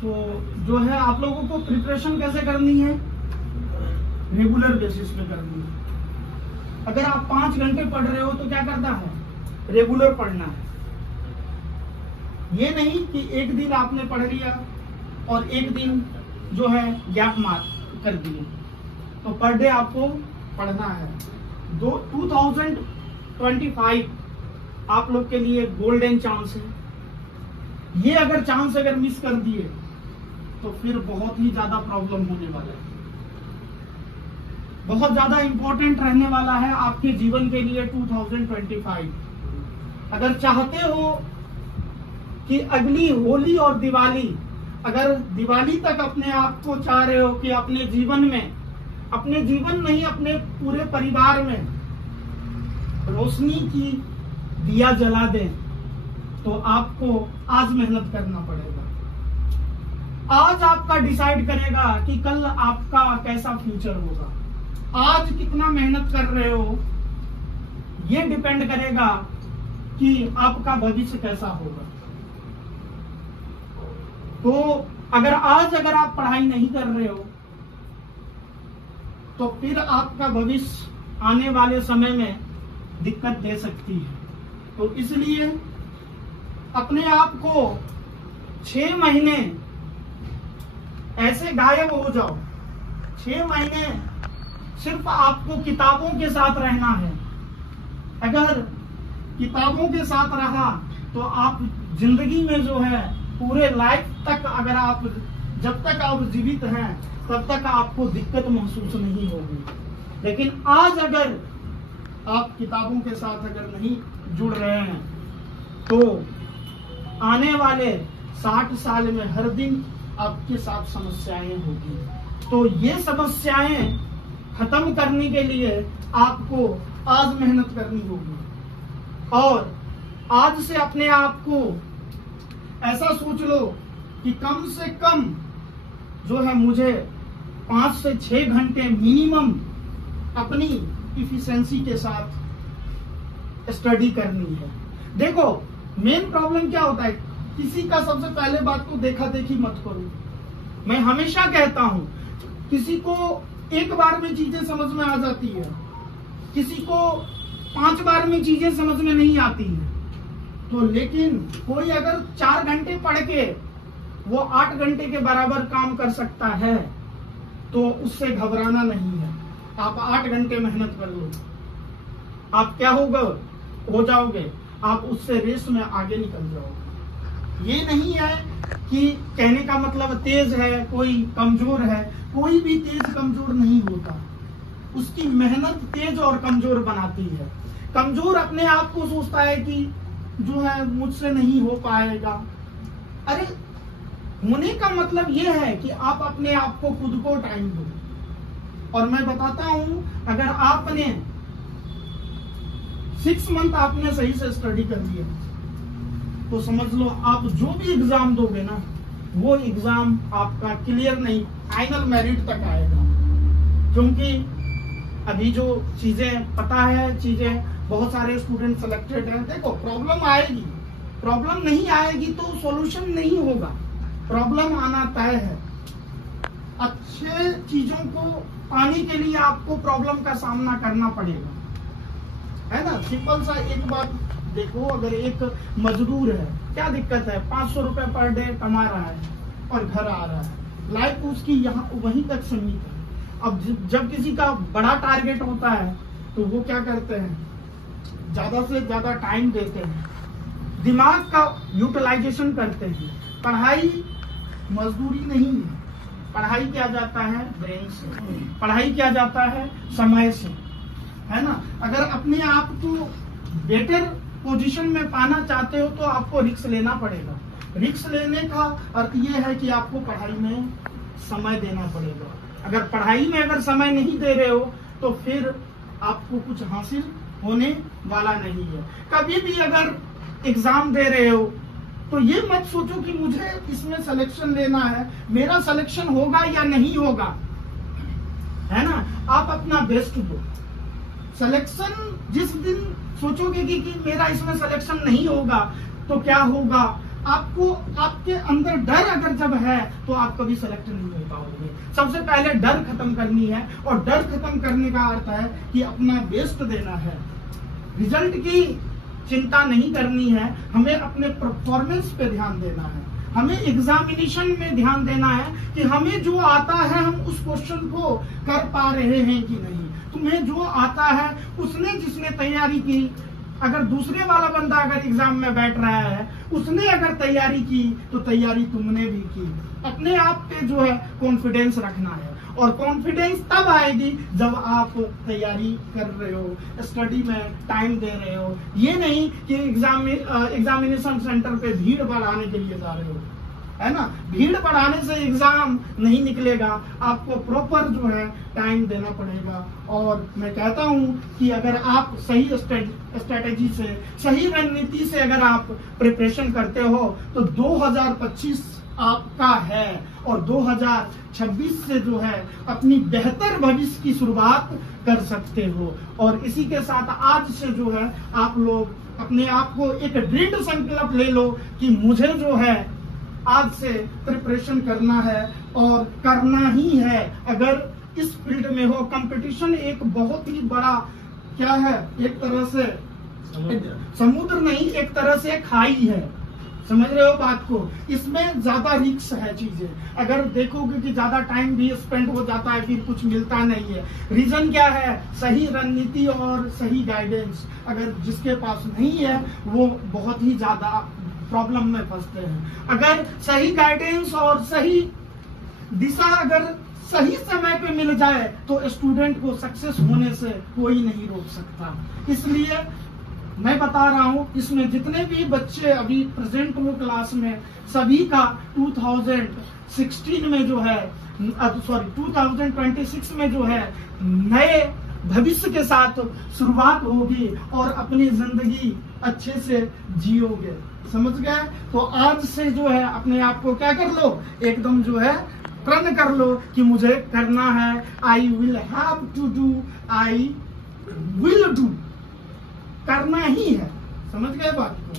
तो जो है आप लोगों को प्रिपरेशन कैसे करनी है, रेगुलर बेसिस पे करनी है। अगर आप 5 घंटे पढ़ रहे हो तो क्या करना है, रेगुलर पढ़ना है। ये नहीं कि एक दिन आपने पढ़ लिया और एक दिन जो है गैप मार कर दिए। तो पर डे आपको पढ़ना है। 2025 आप लोग के लिए गोल्डन चांस है। ये अगर चांस अगर मिस कर दिए तो फिर बहुत ही ज्यादा प्रॉब्लम होने वाला है। बहुत ज्यादा इंपॉर्टेंट रहने वाला है आपके जीवन के लिए 2025। अगर चाहते हो कि अगली होली और दिवाली, अगर दिवाली तक अपने आप को चाह रहे हो कि अपने जीवन में नहीं अपने पूरे परिवार में रोशनी की दिया जला दें, तो आपको आज मेहनत करना पड़ेगा। आज आपका डिसाइड करेगा कि कल आपका कैसा फ्यूचर होगा। आज कितना मेहनत कर रहे हो ये डिपेंड करेगा कि आपका भविष्य कैसा होगा। तो अगर आप पढ़ाई नहीं कर रहे हो तो फिर आपका भविष्य आने वाले समय में दिक्कत दे सकती है। तो इसलिए अपने आप को 6 महीने ऐसे गायब हो जाओ। 6 महीने सिर्फ आपको किताबों के साथ रहना है। अगर किताबों के साथ रहा तो आप जिंदगी में जो है पूरे लाइफ तक, अगर आप जब तक आप जीवित हैं तब तक आपको दिक्कत महसूस नहीं होगी। लेकिन आज अगर आप किताबों के साथ अगर नहीं जुड़ रहे हैं तो आने वाले 60 साल में हर दिन आपके साथ समस्याएं होगी। तो ये समस्याएं खत्म करने के लिए आपको आज मेहनत करनी होगी। और आज से अपने आप को ऐसा सोच लो कि कम से कम जो है मुझे 5 से 6 घंटे मिनिमम अपनी इफिशिएंसी के साथ स्टडी करनी है। देखो मेन प्रॉब्लम क्या होता है, किसी का सबसे पहले बात को देखा देखी मत करो। मैं हमेशा कहता हूं किसी को एक बार में चीजें समझ में आ जाती है, किसी को 5 बार में चीजें समझ में नहीं आती है। तो लेकिन कोई अगर 4 घंटे पढ़ के वो 8 घंटे के बराबर काम कर सकता है तो उससे घबराना नहीं है। आप 8 घंटे मेहनत कर लो, आप क्या हो जाओगे, आप उससे रेस में आगे निकल जाओगे। ये नहीं है कि कहने का मतलब तेज है कोई कमजोर है। कोई भी तेज कमजोर नहीं होता, उसकी मेहनत तेज और कमजोर बनाती है। कमजोर अपने आप को सोचता है कि जो है मुझसे नहीं हो पाएगा। अरे होने का मतलब ये है कि आप अपने आप को खुद को टाइम दो। और मैं बताता हूं, अगर आपने 6 मंथ आपने सही से स्टडी कर लिया तो समझ लो आप जो भी एग्जाम दोगे ना वो एग्जाम आपका क्लियर नहीं, फाइनल मेरिट तक आएगा। क्योंकि अभी जो चीजें पता है, चीजें बहुत सारे स्टूडेंट सिलेक्टेड हैं। देखो प्रॉब्लम आएगी, प्रॉब्लम नहीं आएगी तो सॉल्यूशन नहीं होगा, प्रॉब्लम आना तय है। अच्छे चीजों को पाने के लिए आपको प्रॉब्लम का सामना करना पड़ेगा, है ना। सिंपल सा एक बात देखो, अगर एक मजदूर है, क्या दिक्कत है, 500 रुपए पर डे कमा रहा है और घर आ रहा है, लाइफ उसकी यहाँ वहीं तक सीमित है। अब जब किसी का बड़ा टारगेट होता है तो वो क्या करते हैं, ज्यादा से ज्यादा टाइम देते हैं, दिमाग का यूटिलाइजेशन करते हैं। पढ़ाई मजदूरी नहीं है, पढ़ाई किया जाता है ब्रेन से, पढ़ाई किया जाता है समय से, है ना। अगर अपने आप को बेटर पोजीशन में पाना चाहते हो तो आपको रिस्क लेना पड़ेगा। रिस्क लेने का अर्थ ये है कि आपको पढ़ाई में समय देना पड़ेगा। अगर पढ़ाई में अगर समय नहीं दे रहे हो तो फिर आपको कुछ हासिल होने वाला नहीं है। कभी भी अगर एग्जाम दे रहे हो तो ये मत सोचो कि मुझे इसमें सिलेक्शन लेना है, मेरा सिलेक्शन होगा या नहीं होगा, है ना। आप अपना बेस्ट दो। सिलेक्शन जिस दिन सोचोगे कि मेरा इसमें सिलेक्शन नहीं होगा तो क्या होगा, आपको आपके अंदर डर अगर जब है तो आप कभी सेलेक्ट नहीं हो पाओगे। सबसे पहले डर खत्म करनी है, और डर खत्म करने का अर्थ है कि अपना बेस्ट देना है। रिजल्ट की चिंता नहीं करनी है, हमें अपने परफॉर्मेंस पे ध्यान देना है, हमें एग्जामिनेशन में ध्यान देना है कि हमें जो आता है हम उस क्वेश्चन को कर पा रहे हैं कि नहीं। तुम्हें जो आता है, उसने जिसने तैयारी की, अगर दूसरे वाला बंदा अगर एग्जाम में बैठ रहा है, उसने अगर तैयारी की तो तैयारी तुमने भी की। अपने आप पे जो है कॉन्फिडेंस रखना है, और कॉन्फिडेंस तब आएगी जब आप तैयारी कर रहे हो, स्टडी में टाइम दे रहे हो। ये नहीं कि एग्जामिनेशन सेंटर पे भीड़ बढ़ाने के लिए जा रहे हो, है ना। भीड़ बढ़ाने से एग्जाम नहीं निकलेगा, आपको प्रॉपर जो है टाइम देना पड़ेगा। और मैं कहता हूं कि अगर आप सही स्ट्रेटेजी से, सही रणनीति से अगर आप प्रिपरेशन करते हो तो 2025 आपका है, और 2026 से जो है अपनी बेहतर भविष्य की शुरुआत कर सकते हो। और इसी के साथ आज से जो है आप लोग अपने आप को एक दृढ़ संकल्प ले लो कि मुझे जो है आज से प्रिपरेशन करना है और करना ही है। अगर इस फील्ड में हो, कंपटीशन एक बहुत ही बड़ा क्या है, एक तरह से समुद्र नहीं, एक तरह से खाई है। समझ रहे हो बात को। इसमें ज्यादा रिस्क है चीजें, अगर देखोगे कि ज्यादा टाइम भी स्पेंड हो जाता है, फिर कुछ मिलता नहीं है। रीजन क्या है? सही रणनीति और सही गाइडेंस अगर जिसके पास नहीं है वो बहुत ही ज्यादा प्रॉब्लम में फंसते हैं। अगर सही गाइडेंस और सही दिशा अगर सही समय पे मिल जाए तो स्टूडेंट को सक्सेस होने से कोई नहीं रोक सकता। इसलिए मैं बता रहा हूं, इसमें जितने भी बच्चे अभी प्रेजेंट हो क्लास में, सभी का 2016 में जो है, सॉरी 2026 में जो है नए भविष्य के साथ शुरुआत होगी और अपनी जिंदगी अच्छे से जियोगे। समझ गए? तो आज से जो है अपने आप को क्या कर लो, एकदम जो है प्रण कर लो कि मुझे करना है। I will have to do, I will do, करना ही है। समझ गए बात को?